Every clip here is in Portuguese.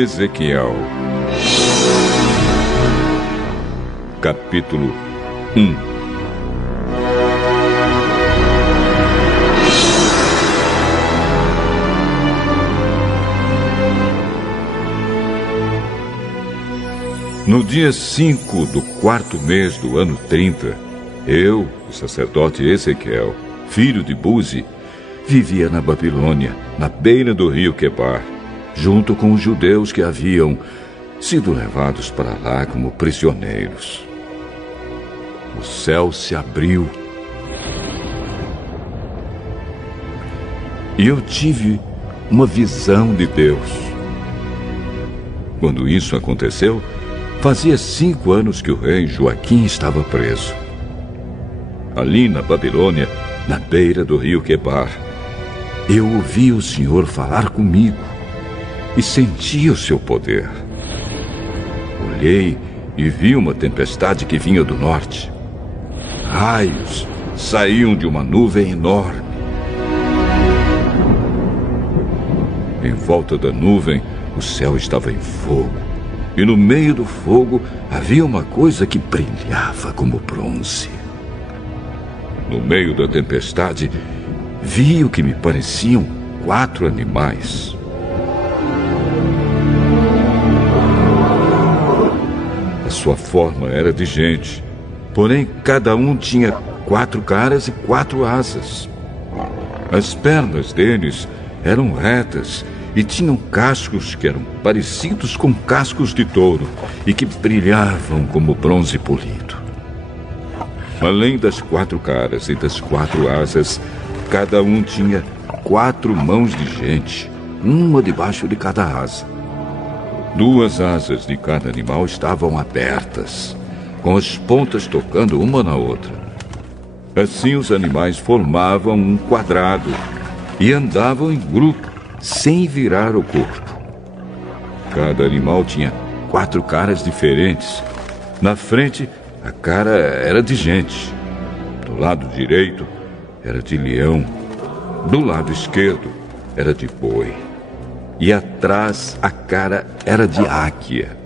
Ezequiel, capítulo 1. No dia 5 do 4º mês do ano 30, eu, o sacerdote Ezequiel, filho de Buzi, vivia na Babilônia, na beira do rio Quebar, junto com os judeus que haviam sido levados para lá como prisioneiros. O céu se abriu e eu tive uma visão de Deus. Quando isso aconteceu, fazia 5 anos que o rei Joaquim estava preso. Ali na Babilônia, na beira do rio Quebar, eu ouvi o Senhor falar comigo e senti o seu poder. Olhei e vi uma tempestade que vinha do norte. Raios saíam de uma nuvem enorme. Em volta da nuvem, o céu estava em fogo. E no meio do fogo havia uma coisa que brilhava como bronze. No meio da tempestade, vi o que me pareciam 4 animais. A sua forma era de gente, porém cada um tinha 4 caras e 4 asas. As pernas deles eram retas e tinham cascos que eram parecidos com cascos de touro e que brilhavam como bronze polido. Além das 4 caras e das 4 asas, cada um tinha 4 mãos de gente, uma debaixo de cada asa. 2 asas de cada animal estavam abertas, com as pontas tocando uma na outra. Assim os animais formavam um quadrado e andavam em grupo, sem virar o corpo. Cada animal tinha 4 caras diferentes. Na frente, a cara era de gente. Do lado direito, era de leão. Do lado esquerdo, era de boi. E atrás, a cara era de águia.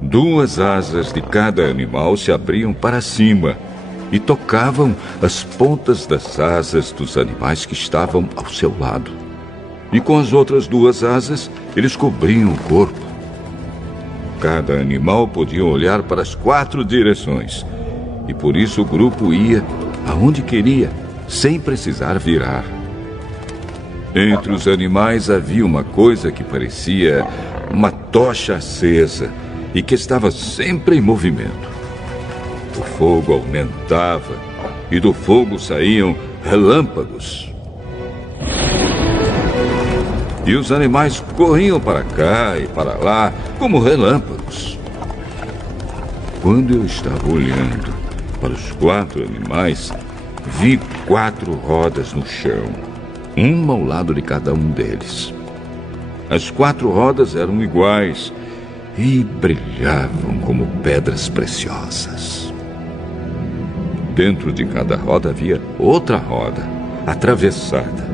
2 asas de cada animal se abriam para cima e tocavam as pontas das asas dos animais que estavam ao seu lado. E com as outras 2 asas, eles cobriam o corpo. Cada animal podia olhar para as 4 direções, e por isso o grupo ia aonde queria, sem precisar virar. Entre os animais havia uma coisa que parecia uma tocha acesa e que estava sempre em movimento. O fogo aumentava e do fogo saíam relâmpagos. E os animais corriam para cá e para lá como relâmpagos. Quando eu estava olhando para os 4 animais, vi 4 rodas no chão, uma ao lado de cada um deles. As 4 rodas eram iguais e brilhavam como pedras preciosas. Dentro de cada roda havia outra roda, atravessada.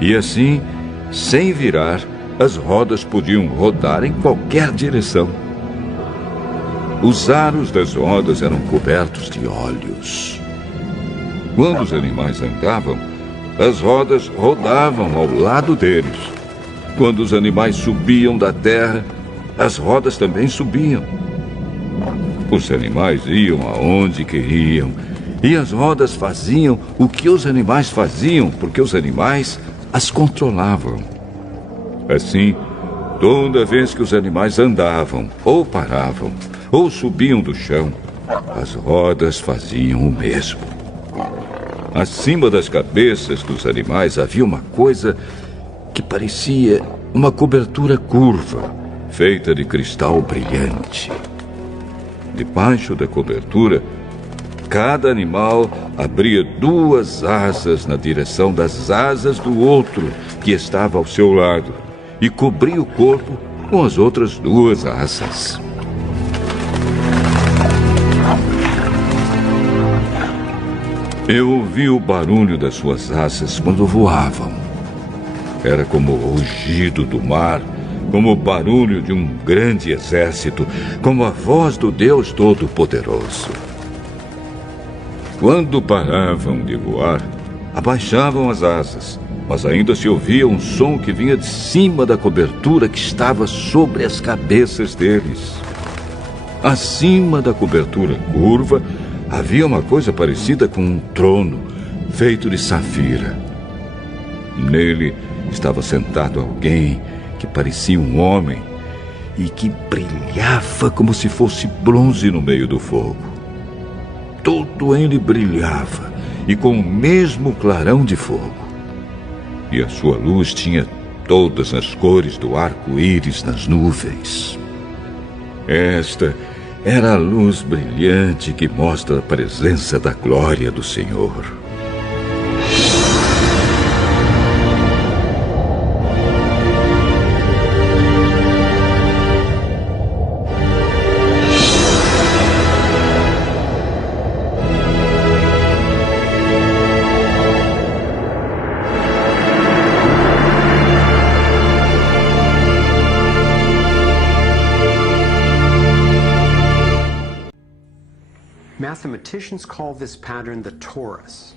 E assim, sem virar, as rodas podiam rodar em qualquer direção. Os aros das rodas eram cobertos de óleos. Quando os animais andavam, as rodas rodavam ao lado deles. Quando os animais subiam da terra, as rodas também subiam. Os animais iam aonde queriam, e as rodas faziam o que os animais faziam, porque os animais as controlavam. Assim, toda vez que os animais andavam, ou paravam, ou subiam do chão, as rodas faziam o mesmo. Acima das cabeças dos animais havia uma coisa que parecia uma cobertura curva, feita de cristal brilhante. Debaixo da cobertura, cada animal abria 2 asas na direção das asas do outro que estava ao seu lado e cobria o corpo com as outras 2 asas. Eu ouvi o barulho das suas asas quando voavam. Era como o rugido do mar como o barulho de um grande exército, como a voz do Deus Todo-Poderoso. Quando paravam de voar, abaixavam as asas, mas ainda se ouvia um som que vinha de cima da cobertura que estava sobre as cabeças deles. Acima da cobertura curva, havia uma coisa parecida com um trono, feito de safira. Nele estava sentado alguém que parecia um homem e que brilhava como se fosse bronze no meio do fogo. Todo ele brilhava e com o mesmo clarão de fogo. E a sua luz tinha todas as cores do arco-íris nas nuvens. Esta era a luz brilhante que mostra a presença da glória do Senhor. Mathematicians call this pattern the torus.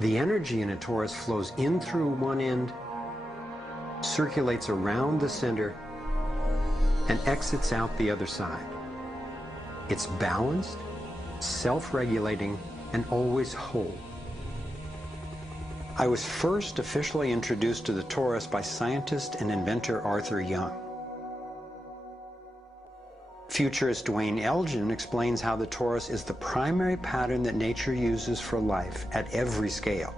The energy in a torus flows in through one end, circulates around the center, and exits out the other side. It's balanced, self-regulating, and always whole. I was first officially introduced to the torus by scientist and inventor Arthur Young. Futurist Dwayne Elgin explains how the torus is the primary pattern that nature uses for life at every scale.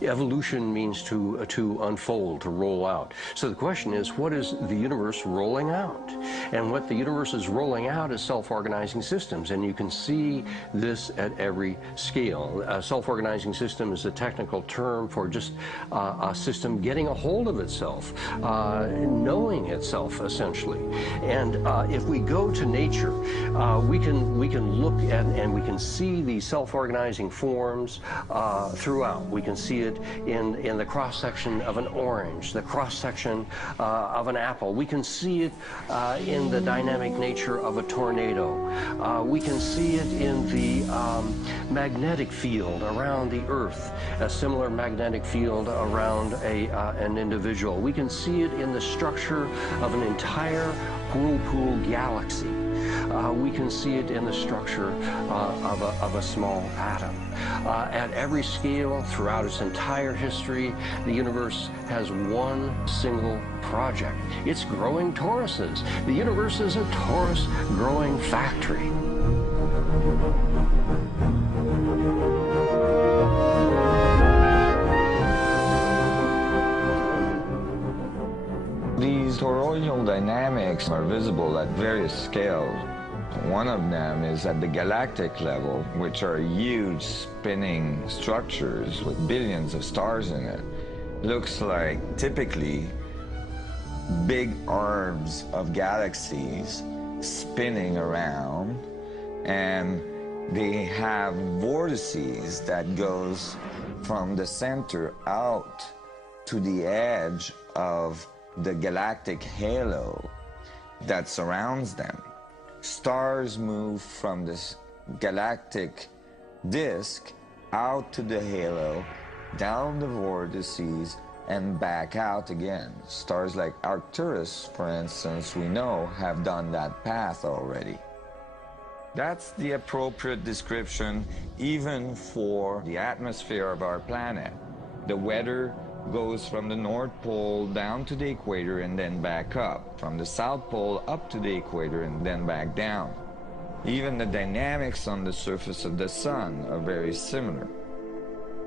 Evolution means to unfold, to roll out. So the question is, what is the universe rolling out? And what the universe is rolling out is self-organizing systems, and you can see this at every scale. A self-organizing system is a technical term for just a system getting a hold of itself, knowing itself, essentially. And if we go to nature, we can look at and we can see these self-organizing forms throughout. We can see it in the cross-section of an orange, the cross-section of an apple. We can see it in the dynamic nature of a tornado. We can see it in the magnetic field around the Earth, a similar magnetic field around an individual. We can see it in the structure of an entire whirlpool galaxy. We can see it in the structure of a small atom. At every scale, throughout its entire history, the universe has one single project. It's growing toruses. The universe is a torus growing factory. These toroidal dynamics are visible at various scales. One of them is at the galactic level, which are huge spinning structures with billions of stars in it. Looks like typically big arms of galaxies spinning around, and they have vortices that goes from the center out to the edge of the galactic halo that surrounds them. Stars move from this galactic disk out to the halo, down the vortices, and back out again. Stars like Arcturus, for instance, we know have done that path already. That's the appropriate description even for the atmosphere of our planet. The weather goes from the North Pole down to the equator and then back up, from the South Pole up to the equator and then back down. Even the dynamics on the surface of the sun are very similar.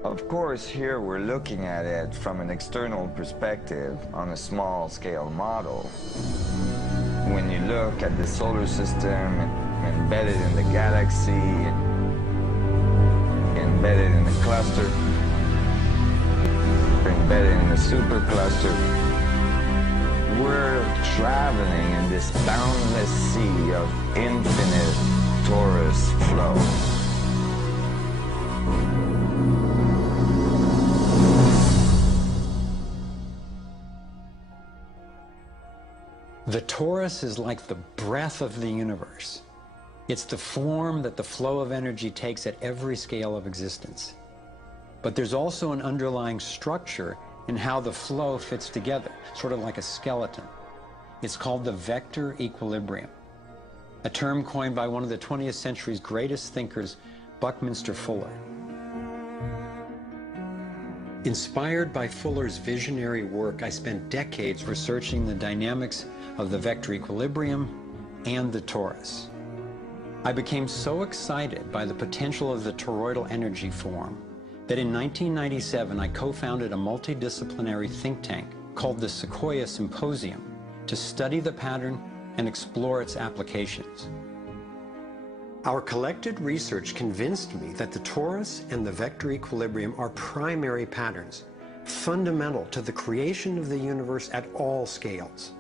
Of course, here we're looking at it from an external perspective on a small scale model. When you look at the solar system embedded in the galaxy, embedded in the cluster, embedded in the supercluster, we're traveling in this boundless sea of infinite torus flow. The torus is like the breath of the universe. It's the form that the flow of energy takes at every scale of existence. But there's also an underlying structure in how the flow fits together, sort of like a skeleton. It's called the vector equilibrium, a term coined by one of the 20th century's greatest thinkers, Buckminster Fuller. Inspired by Fuller's visionary work, I spent decades researching the dynamics of the vector equilibrium and the torus. I became so excited by the potential of the toroidal energy form that in 1997 I co-founded a multidisciplinary think tank called the Sequoia Symposium to study the pattern and explore its applications. Our collected research convinced me that the torus and the vector equilibrium are primary patterns, fundamental to the creation of the universe at all scales.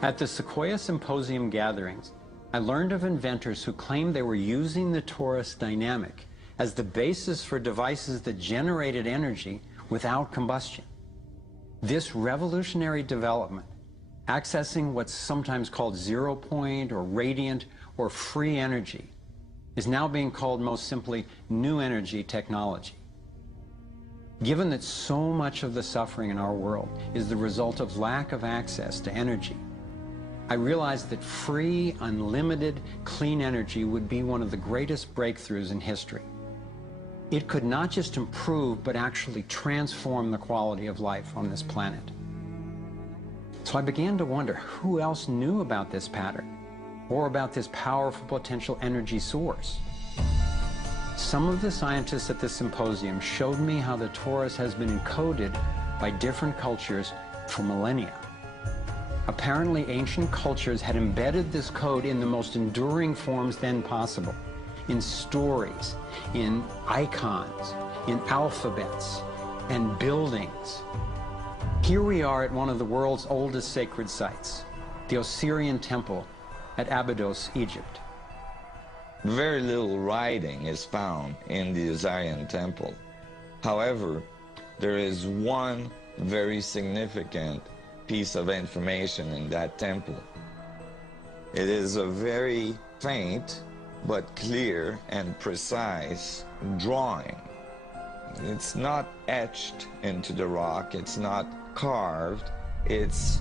At the Sequoia Symposium gatherings, I learned of inventors who claimed they were using the torus dynamic as the basis for devices that generated energy without combustion. This revolutionary development, accessing what's sometimes called zero point or radiant or free energy, is now being called most simply new energy technology. Given that so much of the suffering in our world is the result of lack of access to energy, I realized that free, unlimited, clean energy would be one of the greatest breakthroughs in history. It could not just improve, but actually transform the quality of life on this planet. So I began to wonder who else knew about this pattern or about this powerful potential energy source. Some of the scientists at this symposium showed me how the torus has been encoded by different cultures for millennia. Apparently, ancient cultures had embedded this code in the most enduring forms then possible, in stories, in icons, in alphabets, and buildings. Here we are at one of the world's oldest sacred sites, the Osirian Temple at Abydos, Egypt. Very little writing is found in the Osirian Temple. However, there is one very significant piece of information in that temple. It is a very faint but clear and precise drawing. It's not etched into the rock, it's not carved, it's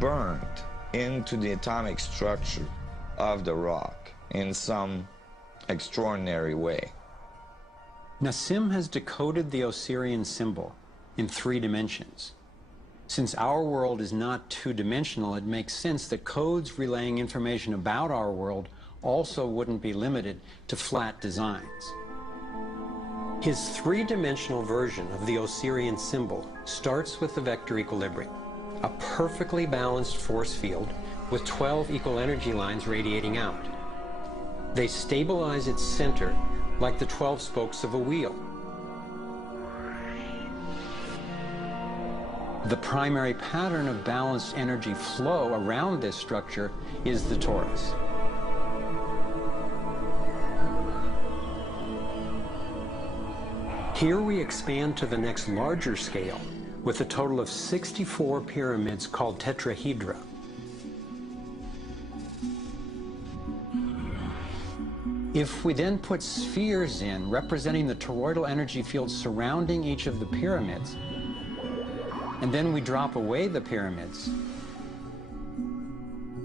burnt into the atomic structure of the rock in some extraordinary way. Nassim has decoded the Osirian symbol in 3 dimensions. Since our world is not two-dimensional, it makes sense that codes relaying information about our world also wouldn't be limited to flat designs. His 3-dimensional version of the Osirian symbol starts with the vector equilibrium, a perfectly balanced force field with 12 equal energy lines radiating out. They stabilize its center like the 12 spokes of a wheel. The primary pattern of balanced energy flow around this structure is the torus. Here we expand to the next larger scale with a total of 64 pyramids called tetrahedra. If we then put spheres in representing the toroidal energy field surrounding each of the pyramids, and then we drop away the pyramids,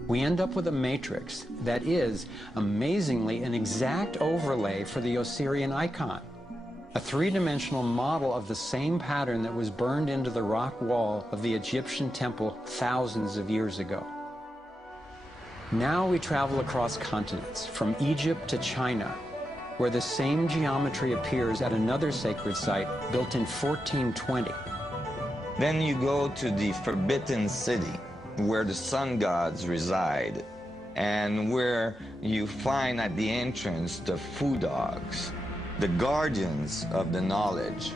we end up with a matrix that is, amazingly, an exact overlay for the Osirian icon, a 3-dimensional model of the same pattern that was burned into the rock wall of the Egyptian temple thousands of years ago. Now we travel across continents, from Egypt to China, where the same geometry appears at another sacred site built in 1420. Then you go to the Forbidden City, where the sun gods reside, and where you find at the entrance the Fu Dogs, the guardians of the knowledge.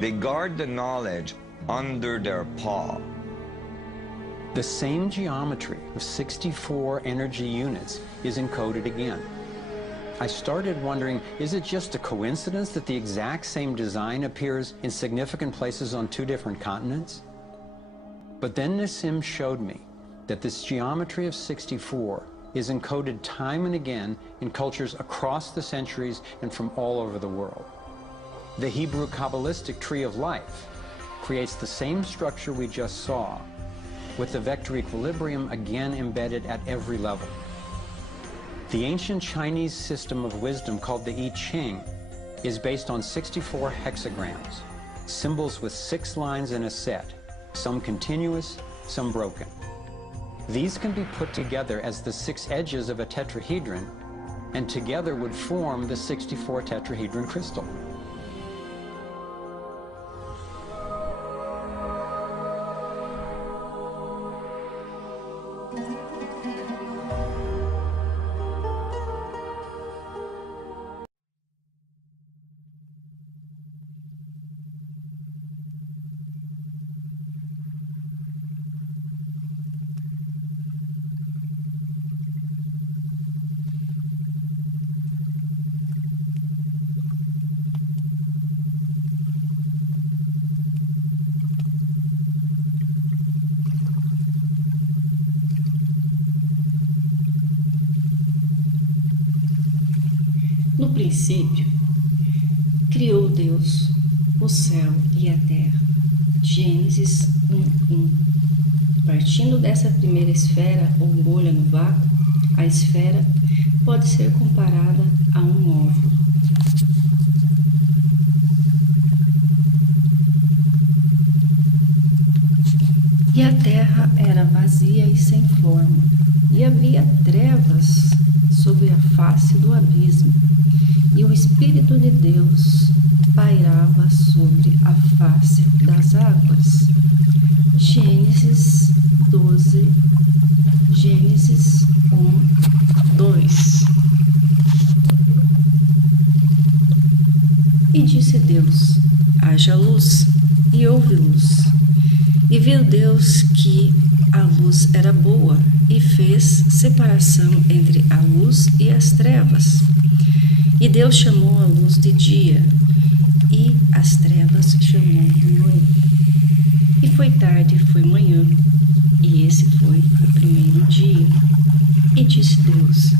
They guard the knowledge under their paw. The same geometry of 64 energy units is encoded again. I started wondering, is it just a coincidence that the exact same design appears in significant places on 2 different continents? But then Nassim showed me that this geometry of 64 is encoded time and again in cultures across the centuries and from all over the world. The Hebrew Kabbalistic tree of life creates the same structure we just saw, with the vector equilibrium again embedded at every level. The ancient Chinese system of wisdom called the I Ching is based on 64 hexagrams, symbols with 6 lines in a set, some continuous, some broken. These can be put together as the 6 edges of a tetrahedron, and together would form the 64 tetrahedron crystal. No princípio, criou Deus o céu e a terra. Gênesis 1:1. Partindo dessa primeira esfera ou bolha no vácuo, a esfera pode ser comparada a um óvulo. E a terra era vazia e sem forma, e havia trevas sobre a face do abismo, e o Espírito de Deus pairava sobre a face das águas. Gênesis 12, Gênesis 1:2. E disse Deus: haja luz, e houve luz. E viu Deus que a luz era boa, e fez separação entre a luz e as trevas. E Deus chamou a luz de dia, e as trevas chamou de noite. E foi tarde, foi manhã, e esse foi o primeiro dia. E disse Deus: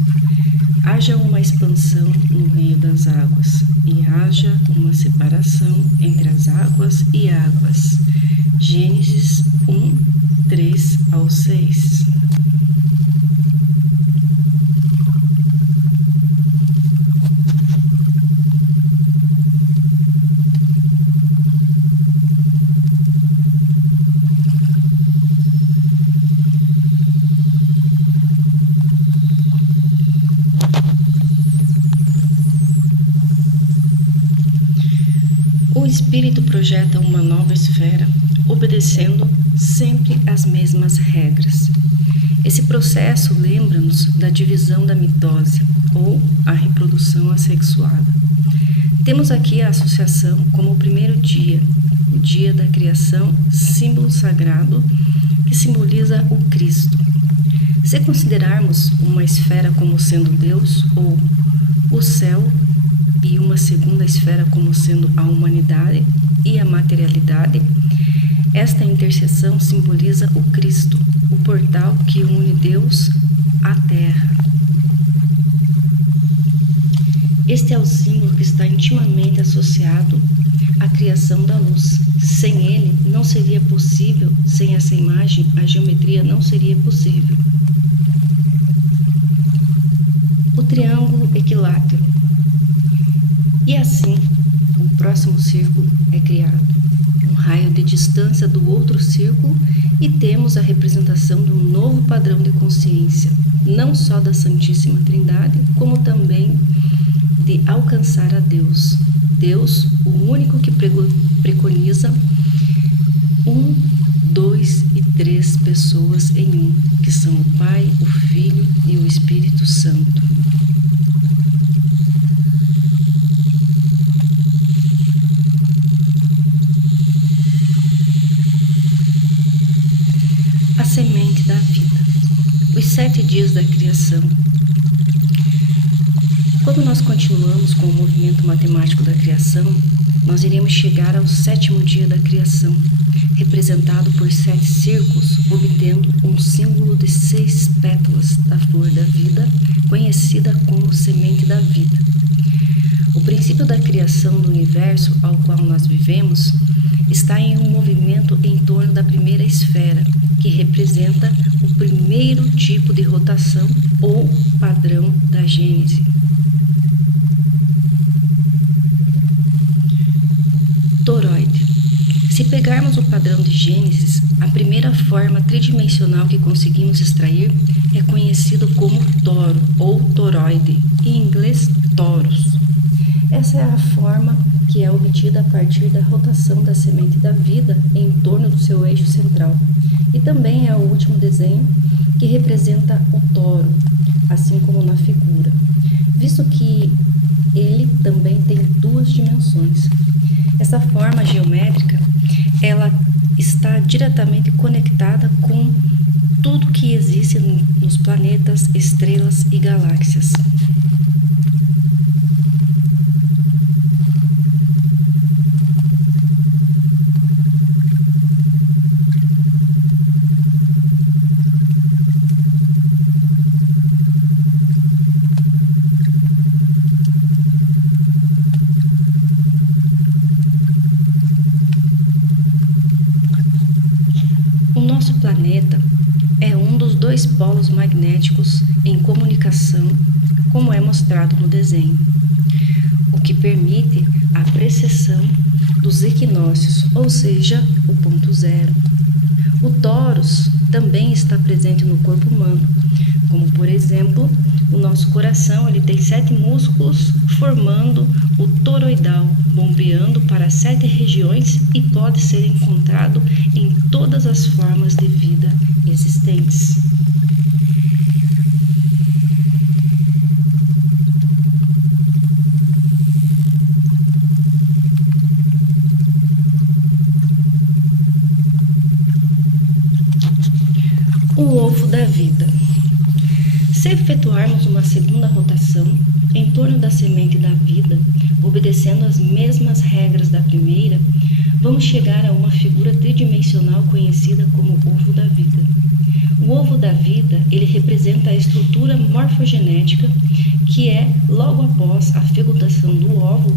haja uma expansão no meio das águas, e haja uma separação entre as águas e águas. Gênesis 1:3-6. O Espírito projeta uma nova esfera, obedecendo sempre as mesmas regras. Esse processo lembra-nos da divisão da mitose, ou a reprodução assexuada. Temos aqui a associação como o primeiro dia, o dia da criação, símbolo sagrado que simboliza o Cristo. Se considerarmos uma esfera como sendo Deus, ou o céu, e uma segunda esfera como sendo a humanidade e a materialidade, esta interseção simboliza o Cristo, o portal que une Deus à Terra. Este é o símbolo que está intimamente associado à criação da luz. Sem ele, não seria possível, sem essa imagem, a geometria não seria possível. O triângulo equilátero. E assim, o próximo círculo é criado, um raio de distância do outro círculo, e temos a representação de um novo padrão de consciência, não só da Santíssima Trindade, como também de alcançar a Deus. Deus, o único que preconiza 1, 2 e 3 pessoas em um, que são o Pai, o Filho e o Espírito Santo. A semente da vida. Os 7 dias da criação. Quando nós continuamos com o movimento matemático da criação, nós iremos chegar ao 7º dia da criação, representado por 7 círculos, obtendo um símbolo de 6 pétalas da flor da vida, conhecida como semente da vida. O princípio da criação do universo ao qual nós vivemos está em um movimento em torno da primeira esfera, que representa o primeiro tipo de rotação ou padrão da Gênese. Toroide. Se pegarmos o padrão de Gênesis, a primeira forma tridimensional que conseguimos extrair é conhecido como toro ou toroide, em inglês torus. Essa é a forma que é obtida a partir da rotação da semente da vida em torno do seu eixo central. E também é o último desenho que representa o touro, assim como na figura, visto que ele também tem 2 dimensões. Essa forma geométrica, ela está diretamente conectada com tudo que existe nos planetas, estrelas e galáxias. O nosso planeta é um dos 2 polos magnéticos em comunicação, como é mostrado no desenho, o que permite a precessão dos equinócios, ou seja, o ponto zero. O Taurus também está presente no corpo humano, como por exemplo, o nosso coração ele tem 7 músculos formando o toroidal, bombeando para 7 regiões e pode ser encontrado em todas as formas de vida existentes. O ovo da vida. Se efetuarmos uma segunda rotação em torno da semente da vida, obedecendo as mesmas regras da primeira, vamos chegar a uma figura tridimensional conhecida como ovo da vida. O ovo da vida, ele representa a estrutura morfogenética que é, logo após a fecundação do óvulo,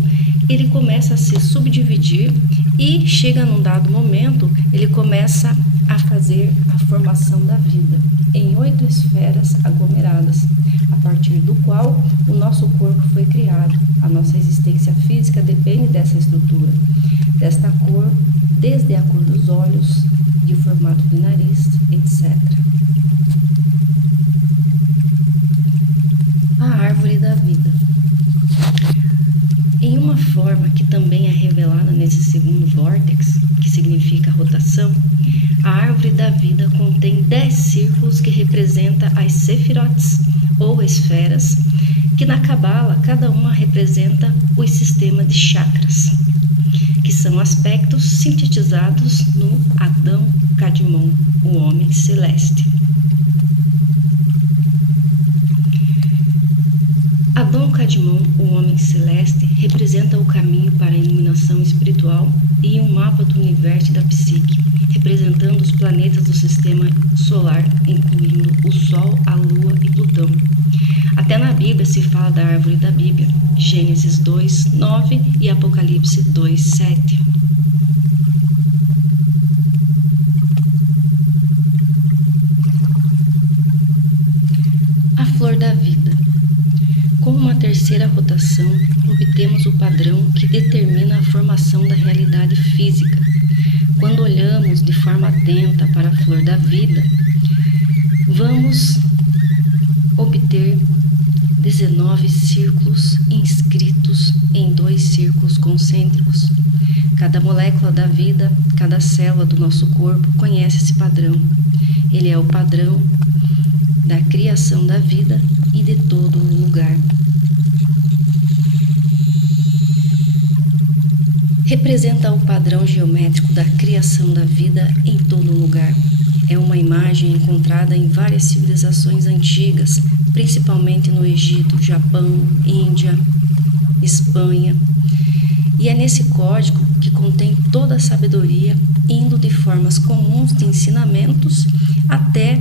ele começa a se subdividir e chega num dado momento, ele começa a fazer a formação da vida em 8 esferas aglomeradas, a partir do qual o nosso corpo foi criado. A nossa existência física depende dessa estrutura, desta cor, desde a cor dos olhos e o formato do nariz, etc. A árvore da vida. Em uma forma que também é revelada nesse segundo vórtex, que significa rotação, a árvore da vida contém 10 círculos que representam as sefirotes, ou esferas, que na Cabala cada uma representa os sistemas de chakras, que são aspectos sintetizados no Adão Kadmon, o homem celeste. Adão Kadmon, o homem celeste, representa o caminho para a iluminação espiritual e um mapa do universo e da psique, representando os planetas do sistema solar, incluindo o Sol, a Lua e Plutão. Até na Bíblia se fala da árvore da Bíblia, Gênesis 2:9 e Apocalipse 2:7. A flor da vida. Com uma terceira rotação, obtemos o padrão que determina a formação da realidade física. Quando olhamos de forma atenta para a flor da vida, vamos obter 19 círculos inscritos em 2 círculos concêntricos. Cada molécula da vida, cada célula do nosso corpo conhece esse padrão. Ele é o padrão da criação da vida e de todo o lugar. Representa o padrão geométrico da criação da vida em todo lugar. É uma imagem encontrada em várias civilizações antigas, principalmente no Egito, Japão, Índia, Espanha. E é nesse código que contém toda a sabedoria, indo de formas comuns de ensinamentos até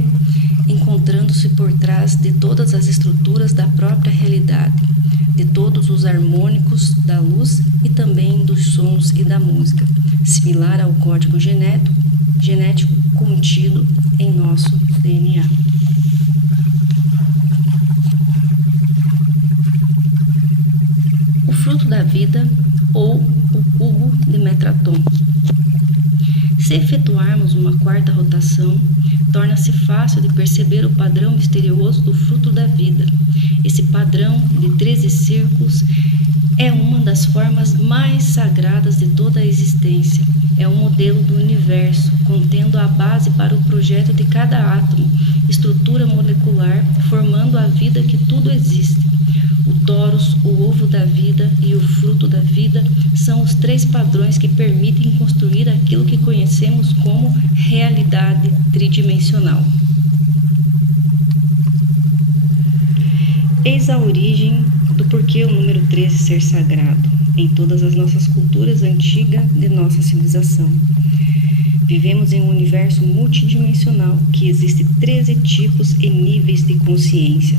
encontrando-se por trás de todas as estruturas da própria realidade, de todos os harmônicos da luz e também dos sons e da música, similar ao código genético contido em nosso DNA. O fruto da vida ou o cubo de Metratron. Se efetuarmos uma quarta rotação, torna-se fácil de perceber o padrão misterioso do fruto da vida. Esse padrão de 13 círculos é uma das formas mais sagradas de toda a existência. É um modelo do universo, contendo a base para o projeto de cada átomo, estrutura molecular, formando a vida que tudo existe. O Torus, o ovo da vida e o fruto da vida são os 3 padrões que permitem construir aquilo que conhecemos como realidade tridimensional. Eis a origem do porquê o número 13 ser sagrado em todas as nossas culturas antigas de nossa civilização. Vivemos em um universo multidimensional que existe 13 tipos e níveis de consciência.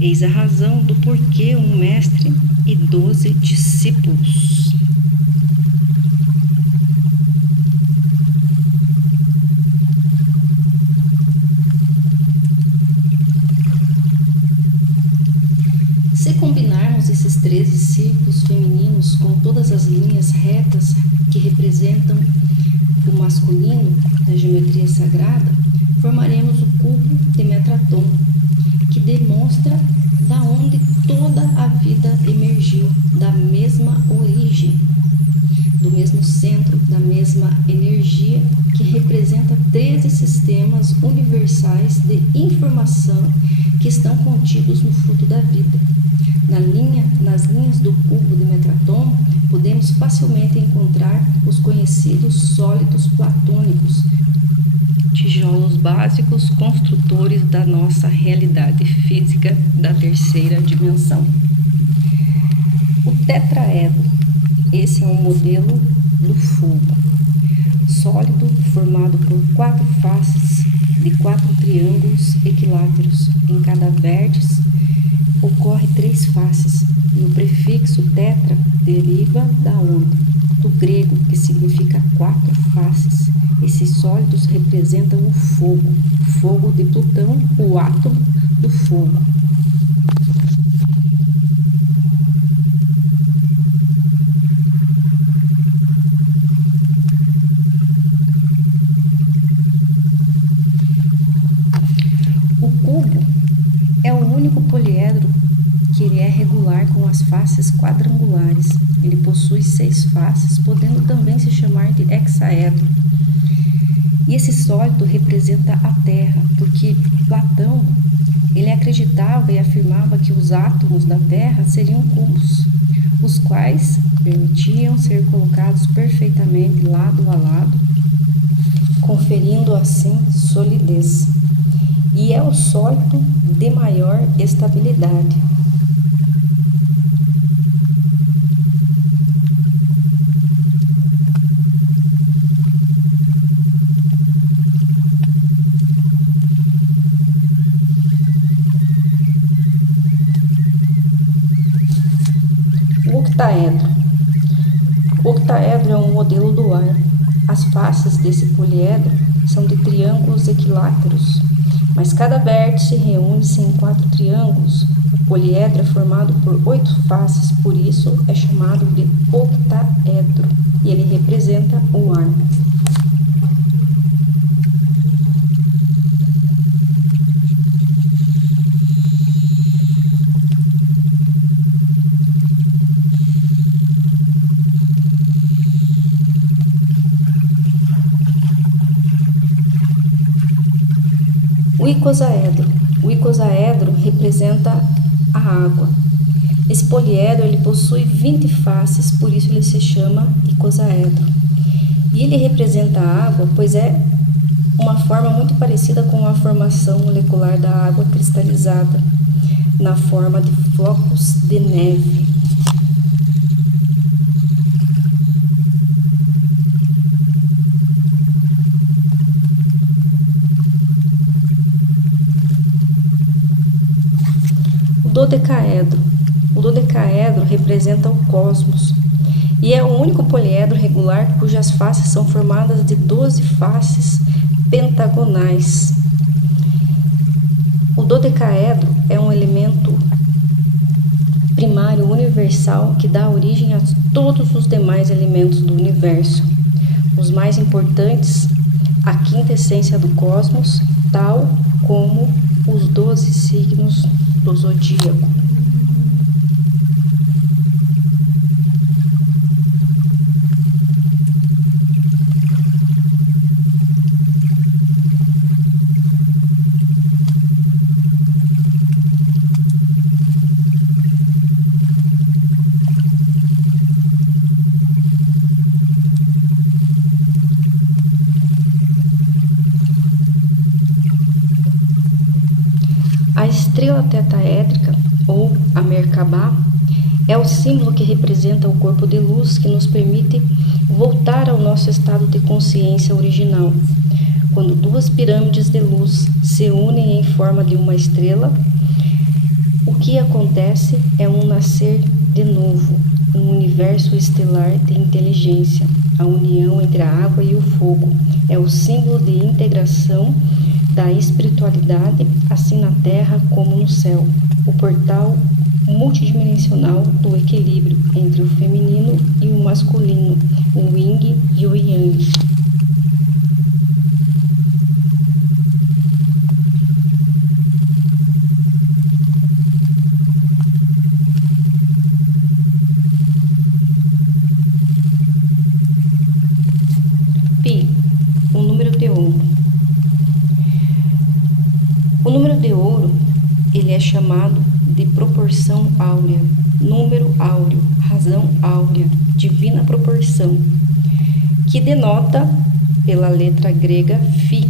Eis a razão do porquê um mestre e 12 discípulos. Se combinarmos esses 13 círculos femininos com todas as linhas retas que representam o masculino da geometria sagrada, formaremos o cubo de Metratron, que demonstra da onde toda a vida emergiu, da mesma origem, do mesmo centro, da mesma energia, que representa 13 sistemas universais de informação que estão contidos no fruto da vida. Nas linhas do cubo de Metratron, podemos facilmente encontrar os conhecidos sólidos platônicos, tijolos básicos construtores da nossa realidade física da terceira dimensão. O tetraedro, esse é um modelo do fogo, sólido formado por 4 faces de 4 triângulos equiláteros. Em cada vértice ocorre 3 faces, e o prefixo tetra deriva da onda, do grego, que significa 4 faces. Esses sólidos representam o fogo de Plutão, o átomo do fogo. O cubo é o único poliedro que ele é regular com as faces quadrangulares. Ele possui 6 faces, podendo também se chamar de hexaedro. E esse sólido representa a Terra, porque Platão, ele acreditava e afirmava que os átomos da Terra seriam cubos, os quais permitiam ser colocados perfeitamente lado a lado, conferindo assim solidez. E é o sólido de maior estabilidade. O octaedro é um modelo do ar. As faces desse poliedro são de triângulos equiláteros, mas cada vértice reúne-se em 4 triângulos. O poliedro é formado por 8 faces, por isso é chamado de octaedro, e ele representa o ar. O icosaedro. O icosaedro representa a água. Esse poliedro ele possui 20 faces, por isso ele se chama icosaedro. E ele representa a água, pois é uma forma muito parecida com a formação molecular da água cristalizada, na forma de flocos de neve. Dodecaedro. O dodecaedro representa o cosmos e é o único poliedro regular cujas faces são formadas de 12 faces pentagonais. O dodecaedro é um elemento primário universal que dá origem a todos os demais elementos do universo. Os mais importantes, a quinta essência do cosmos, tal como os 12 signos do zodíaco. A estrela tetaédrica, ou a Merkabah, é o símbolo que representa o corpo de luz que nos permite voltar ao nosso estado de consciência original. Quando duas pirâmides de luz se unem em forma de uma estrela, o que acontece é um nascer de novo, um universo estelar de inteligência. A união entre a água e o fogo é o símbolo de integração da espiritualidade, assim na terra como no céu, o portal multidimensional do equilíbrio entre o feminino e o masculino, o yin e o yang. Pi, o número de ouro. O número de ouro, ele é chamado de proporção áurea, número áureo, razão áurea, divina proporção, que denota pela letra grega Φ,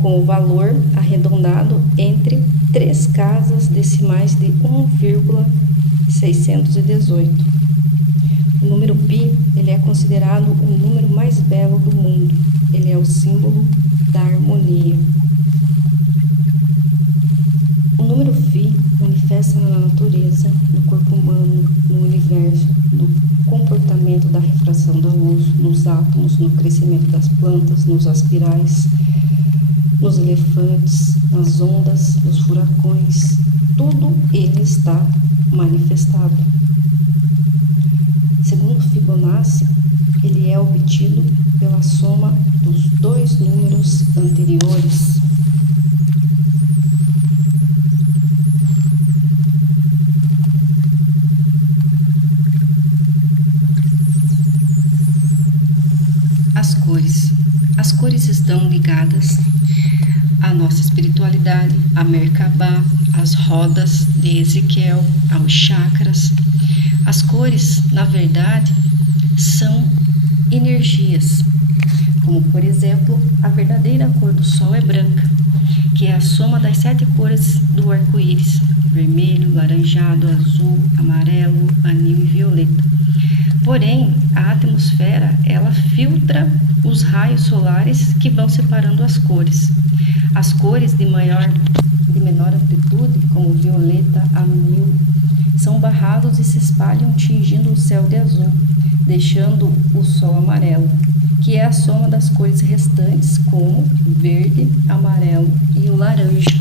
com o valor arredondado entre 3 casas decimais de 1,618. O número Pi, ele é considerado o número mais belo do mundo. Ele é o símbolo da harmonia. O número Φ manifesta na natureza, no corpo humano, no universo, no comportamento da refração da luz, nos átomos, no crescimento das plantas, nos aspirais, nos elefantes, nas ondas, nos furacões. Tudo ele está manifestado. Segundo Fibonacci, ele é obtido pela soma dos 2 números anteriores. As cores estão ligadas à nossa espiritualidade, à Merkabah, às rodas de Ezequiel, aos chakras. As cores, na verdade, são energias, como por exemplo, a verdadeira cor do sol é branca, que é a soma das 7 cores do arco-íris: vermelho, laranjado, azul, amarelo, anil e violeta. Porém, a atmosfera, ela filtra os raios solares que vão separando as cores. As cores de menor amplitude, como violeta, anil, são barrados e se espalham tingindo o céu de azul, deixando o sol amarelo, que é a soma das cores restantes, como verde, amarelo e o laranja.